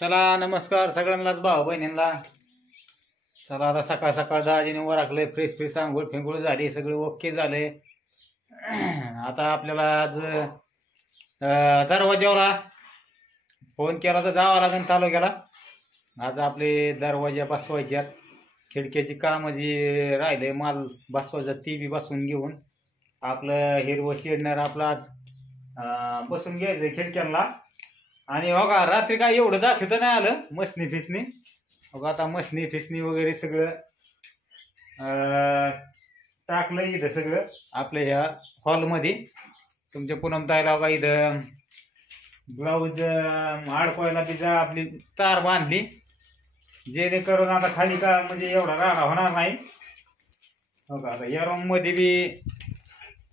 चला नमस्कार सगळ्यांनाच भाऊ बहिणींना. चला आता सकाळ सकाळ दाजीने वराकले, फ्रेश फ्रेश आंघोळ फेंगोळ झाली, सगळे ओके झाले. आता आपल्याला आज दरवाज्याला फोन केला तर जावं लागेल तालुक्याला. आज आपले दरवाजा बसवायच्यात, खिडक्याची कामं जी राहिले माल बसवायचा ती बी बसवून घेऊन आपलं हिरवं शेडणार आपलं आज बसून घ्यायचं खिडक्यांना. आणि हो का रात्री काय एवढं दाखवत नाही आलं मसनी फिसनी. हो आता मसनी फिसनी वगैरे सगळं टाकलं इथं सगळं आपल्या ह्या हॉलमध्ये. तुमच्या पूनमताईला का इथं ब्लाऊज अडकवायला तिचा आपली तार बांधली, जेणेकरून आता खाली का म्हणजे एवढा राडा होणार नाही. हो का आता या रूम मध्ये बी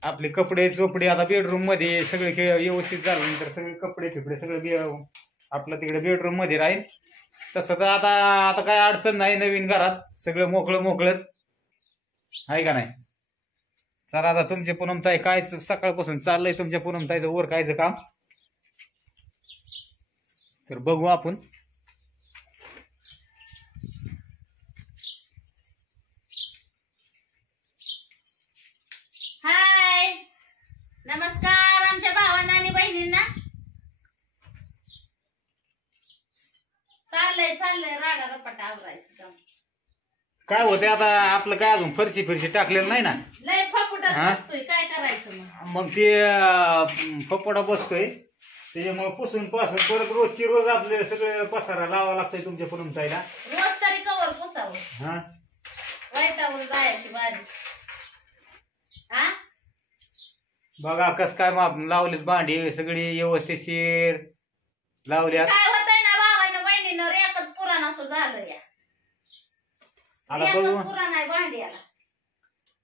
आपले कपडे चोपडे आता बेडरूम मध्ये सगळे व्यवस्थित झाल्यानंतर सगळे कपडे फिपडे सगळं आपलं तिकडे बेडरूम मध्ये राहील. तसं तर आता आता काय अडचण नाही, नवीन घरात सगळं मोकळं मोकळंच आहे का नाही. चला आता तुमचे पूनमताई काय सकाळपासून चाललंय तुमच्या पूनमताईचं वर कायचं काम तर बघू आपण. हाय नमस्कार आमच्या भावांना आणि बहिणींना. चाललंय राडा रपाटा आवरायचं काम. काय होतंय आता आपलं काय अजून फरशी फिरशी टाकलेलं नाही ना, लय फपुटा बसतोय, काय करायचं मग ते फपोडा बसतोय त्याच्यामुळे पुसून पासून परत रोजची रोज आपले सगळे पसारा लावा लागतोय तुमच्या पूनमताईला. रोज तरी कवर पुसावं, हा वैतागून जायची बारी. हा बघा कस काय माप लावलेत भांडी सगळी व्यवस्थितशीर लावल्यात. काय होतंय ना भावानं बहिणीनं एकच पुराण असं झालं या. आता बघू पुराण आहे भांड्याला.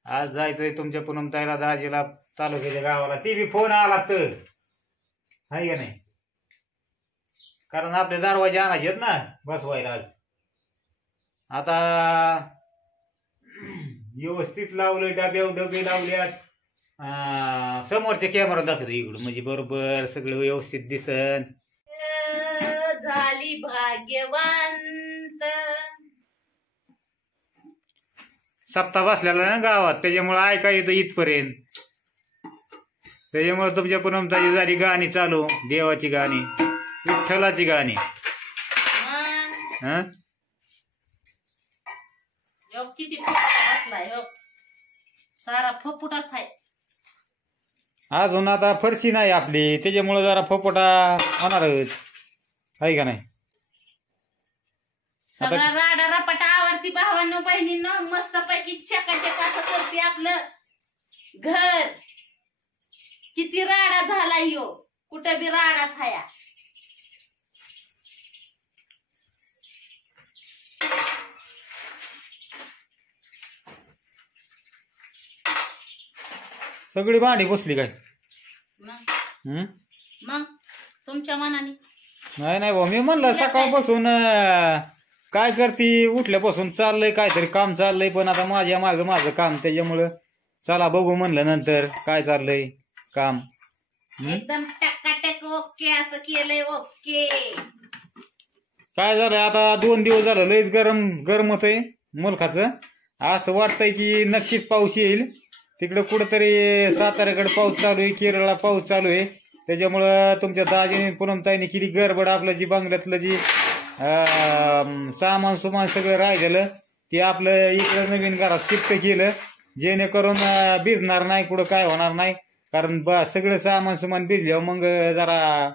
आज जायचंय तुमच्या पूनमताईला दाजीला तालुक्याच्या गावाला. ती बी फोन आला तर हाय का नाही, कारण आपले दरवाजे आणायचे आहेत ना बसवायला आज. आता व्यवस्थित लावले, डबे लावल्यात. समोरच्या कॅमेरा दाखवतो इकडून म्हणजे बरोबर सगळं व्यवस्थित दिसन. झाली भाग्यवंत. सप्ताह बसलेला ना गावात त्याच्यामुळे ऐका येतं इथपर्यंत. त्याच्यामुळे तुमच्या पूनमताई झाली गाणी चालू, देवाची गाणी, विठ्ठलाची गाणी. किती बसलाय सारा फपुटाच आहे. अजून आता फरशी नाही आपली त्याच्यामुळे जरा फपोटा होणारच आहे का नाही. सगळा राडा रपाटा आवडती भावांनो बहिणींनो. मस्त पैकी चकाचक असं करते आपलं घर. किती राडा झाला यो, कुठं बी राडा खाया. सगळी भांडी बसली काय मग तुमच्या मनाने नाही भाऊ, मी म्हणलं सकाळपासून काय करती उठल्यापासून चाललंय काहीतरी काम चाललंय, पण आता माझ्या मागं माझं काम त्याच्यामुळं चला बघू म्हणलं नंतर काय चाललंय काम. एकदम टकाटक ओके असं केलंय. ओके काय झालंय आता 2 दिवस झालं लयच गरम होतंय मुलखाचं. असं वाटतंय की नक्कीच पाऊस येईल. तिकडे कुठंतरी साताऱ्याकडे पाऊस चालू आहे, केरळला पाऊस चालू आहे. त्याच्यामुळं तुमच्या दाजीने पूनमताईने केली गडबड. आपलं जी बंगल्यातलं जी सामान सुमान सगळं राहिलेलं ते आपलं इकडं नवीन घरात शिफ्ट केलं, जेणेकरून भिजणार नाही, कुठं काय होणार नाही. कारण सगळं सामान सुमान भिजल्यावर मग जरा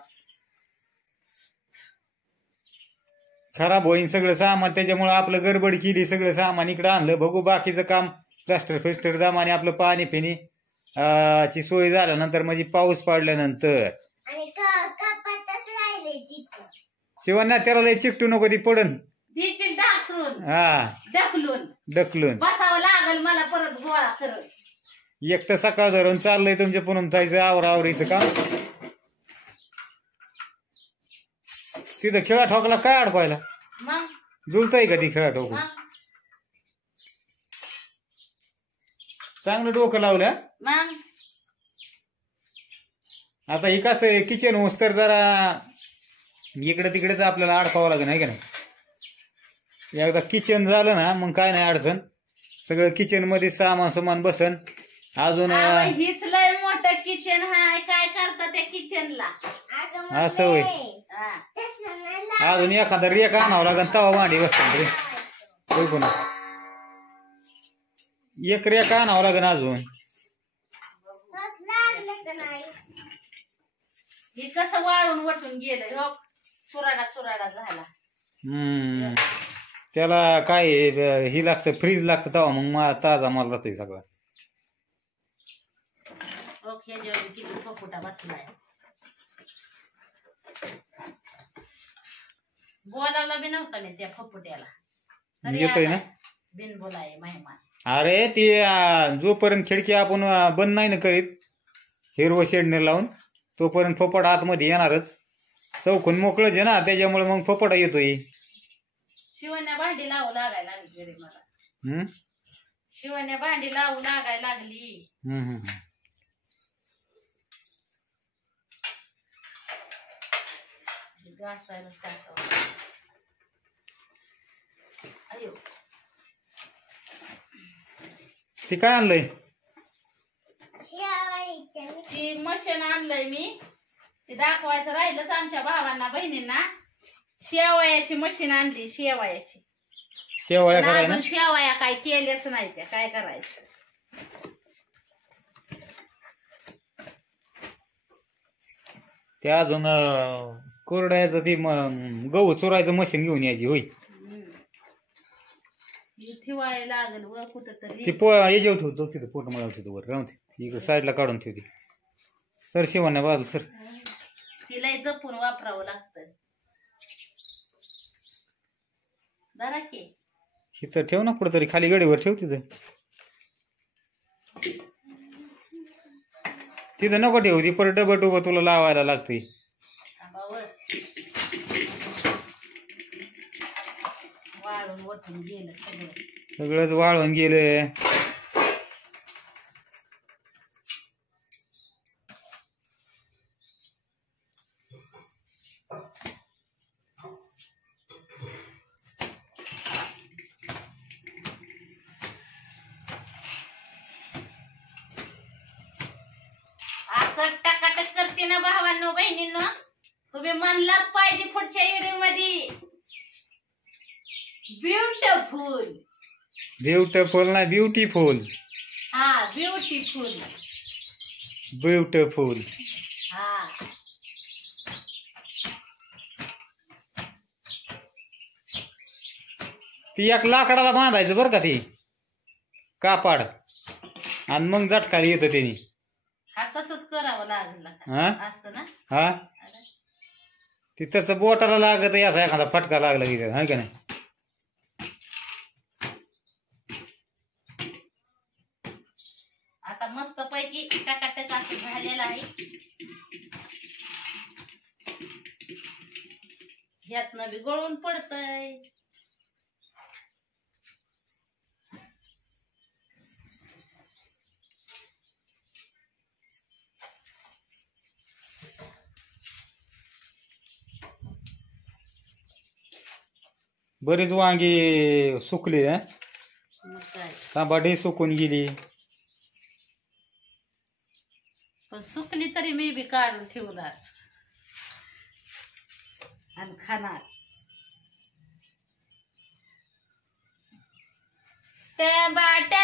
खराब होईन सगळं सामान. त्याच्यामुळं आपलं गडबड केली, सगळं सामान इकडं आणलं. बघू बाकीचं काम प्लास्टर फिस्टर दामाने आपलं पाणी फिनी ची सोय झाल्यानंतर म्हणजे पाऊस पडल्यानंतर. शिवांना त्याला लय चिकटू नको, ती पडन. हा ढकलून बसावं लागल मला परत गोळा करत. एक तर सकाळ धरून चाललंय तुमच्या पूनमताईचं आवरावरीचं काम. तिथं खेळा ठोकला काय अडकवायला मग जुळतंय का ती खेळा ठोकून. चांगलं डोकं लावलं. मग आता हे कसं किचन होस तर जरा इकडे तिकडेच आपल्याला अडकावं लागेल आहे का नाही. एकदा किचन झालं ना मग काय नाही अडचण. सगळं किचन मध्ये सामान बसन. अजून हीच लय मोठं किचन हाय. काय करता त्या किचनला? असं होय. अजून एखादा रेक आणावं लागेल तवा भांडी बसतात रे. होय पुन्हा एक रेक आणावं लागेल अजून. हे कसं वाळून वटून गेलं हो. चुराडा झाला. त्याला काय ही लागतं, फ्रीज लागतं तेव्हा मग ताजा माल राहतोय सगळा. ओके जेवण किती फुटा बसलाय. बोलावला बी नव्हता मी त्या फपुट्याला. येतोय ना बिन बोलाय मेहमान. अरे ती जोपर्यंत खिडकी आपण बंद नाही ना करीत हिरवं शेडने लावून तोपर्यंत फपट आतमध्ये येणारच. चौकून मोकळच आहे ना त्याच्यामुळे मग फपटा येतोय. शिवण्या भांडी लावू लागायला लागली रे मला. शिवण्या भांडी लावू लागायला लागली. घासायला टाकावं. अयो ती काय आणलंय? ती मशीन आणलंय मी. ती दाखवायचं राहिलंच आमच्या भावांना बहिणींना. शेवयाची मशीन आणली. शेवयाची शेवया करायला. अजून शेवया काय केल्याच नाही. त्या काय करायचं. ते अजून कोरड्याचं ती गहू चुरायचं मशीन घेऊन यायची होय. ठेवायला लागल व कुठं तरी. ती याच्यावर ठेवतो तिथं पोट मला ठेवतो वर राहून इकडे साईडला काढून ठेवते. सर शिवाने बाजू सर. तिला जपून वापरावं लागतं. जरा की तिथं ठेव ना कुठं तरी खाली गडीवर ठेव. तिथं नको ठेव. ती परत डबल टुबं तुला लावायला लागते. वाळून वटून गेलं सगळं. सगळंच वाळून गेलं. असं टाकाटक करते ना भावांनो बहिणींनो. तुम्ही म्हणलाच पाहिजे पुढच्या एरियामध्ये. ब्युटिफुल. ब्युटिफुल नाही ब्युटिफुल. हा ब्युटिफुल. ब्युटिफुल. हा ती एक लाकडाला बांधायचं बरं का ती कापाड आणि मग झटकाळी येतं त्यानी. हा तसंच करावं लागेल. हा असं ना. हा ती तसं बोटाला लागत असा एखादा फटका लागला की हा का नाही. आता मस्त पैकी टाकाटक असं झालेलं आहे. यातनं बी गळून पडतय. बरीच वांगी सुकली. मग काय तांबाटी सुकून गेली. पण सुकली तरी मी बी काढून ठेवणार आणि खाणार. टंबाट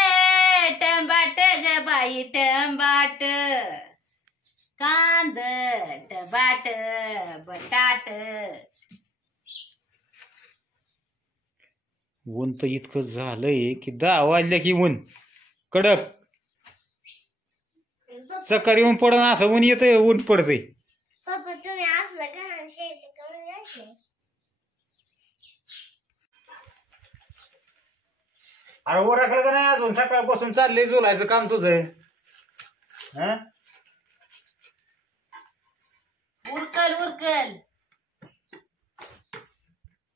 टंबाट ग बाई टंबाट. कांद टबाट बटाट. ऊन तर इतकं झालंय की 10 वाजल्या की ऊन कडक चक्कर येऊन पडन असं ऊन येतंय ऊन पडतंय. अरे ओरखलं का नाही अजून सकाळपासून चाललंय झोलायचं काम तुझं. उरकल उरकल.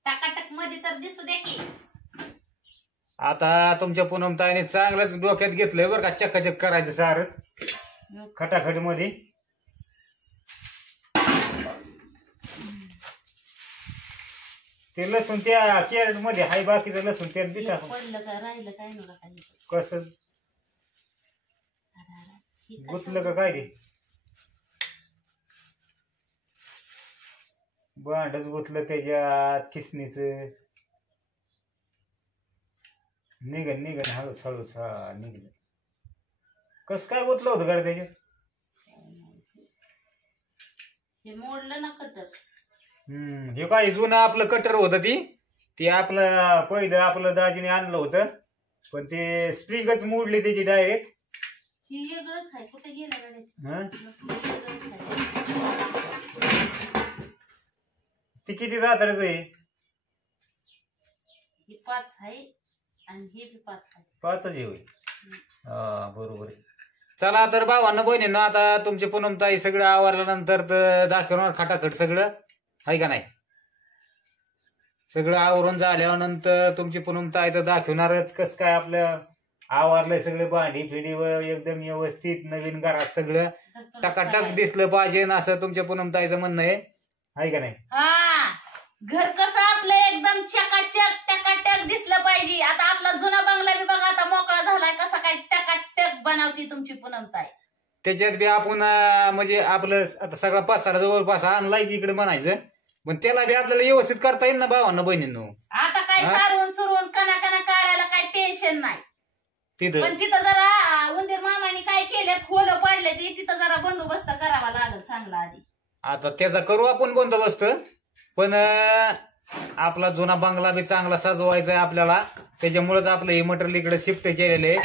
टाकाटक मध्ये तर दिसू दे की. आता तुमच्या पूनमताईने चांगलंच डोक्यात घेतलंय बरं का चक्काचक करायचं सारच खटाखट मध्ये. ते लसूण त्या कॅरेट मध्ये हाय, बाकीचं लसूण त्यात बी एक टाकू. पडलं का राहिलं काय नव्हतं काही. कसं गुतलं का काय ते भांडच गुतलं त्याच्यात किसनीच. निघन हळूच हळूच. हा निघलं. कस काय गुतलं होतं का त्याच्यात? हे मोडलं ना कटर. हे काय जुनं आपलं कटर होतं ती आपलं पहिलं आपलं दाजीने आणलं होतं, पण ते स्प्रिंगच मोडली त्याची डायरेक्ट. ही वेगळंच आहे, कुठे गेलं गाडी? ती किती जाताच आहे? ही 5 आहे आणि हे बी 5 आहे. 5च होईल. हा बरोबर आहे. चला तर भावांना बहिणींना आता तुमचे पूनमताई सगळं आवरल्यानंतर तर दाखवणार खटाखट सगळं, आहे का नाही? सगळं आवरून झाल्यानंतर तुमची पूनमताई तर दाखवणारच कस काय आपलं आवरलंय सगळं, भांडी फिडी एकदम व्यवस्थित नवीन घरात सगळं टकाटक दिसलं पाहिजे ना, असं तुमच्या पूनमताईचं म्हणणं आहे का नाही? हा, घर कसं आपलं एकदम चकाचक टकाटक दिसलं पाहिजे. आता आपला जुना बंगला बी बघा आता मोकळा झालाय, कसा काय टकाटक बनवती तुमची पूनमताई. त्याच्यात बी आपण म्हणजे आपलं आता सगळा पसारा जवळपास आणलायच इकडे म्हणायचं, पण त्याला बी आपल्याला व्यवस्थित करता येईल ना भावांना बहिणींनो. आता काय सारवून सुरवून कना काढायला काय टेन्शन नाही. तिथं पण तिथं जरा उंदीर मामाने काय केल्यात होलं पडले ते तिथं जरा बंदोबस्त करावा लागल चांगला आधी. आता त्याचा करू आपण बंदोबस्त, पण आपला जुना बंगला बी चांगला सजवायचा आहे आपल्याला. त्याच्यामुळेच आपलं हे मटेरियल इकडे शिफ्ट केलेलं आहे,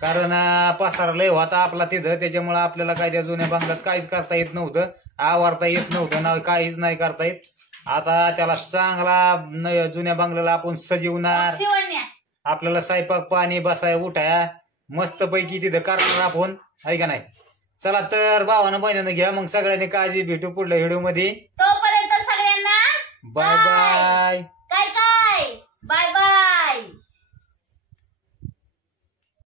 कारण पसारा लय होता आपला तिथं. त्याच्यामुळे आपल्याला काय त्या जुन्या बंगल्यात काहीच करता येत नव्हतं, आवरता येत नव्हतं ना, काहीच नाही करता येत. आता त्याला चांगला जुन्या बंगल्याला आपण सजवणार. शिवण्या आपल्याला स्वयंपाक पाणी बसाय उठाया मस्त पैकी तिथं करणार आपण, आहे का नाही? चला तर भावानं बहिणीनं घ्या मग सगळ्यांनी काळजी. भेटू पुढल्या व्हिडिओ मध्ये. तोपर्यंत सगळ्यांना बाय बाय. काय बाय बाय.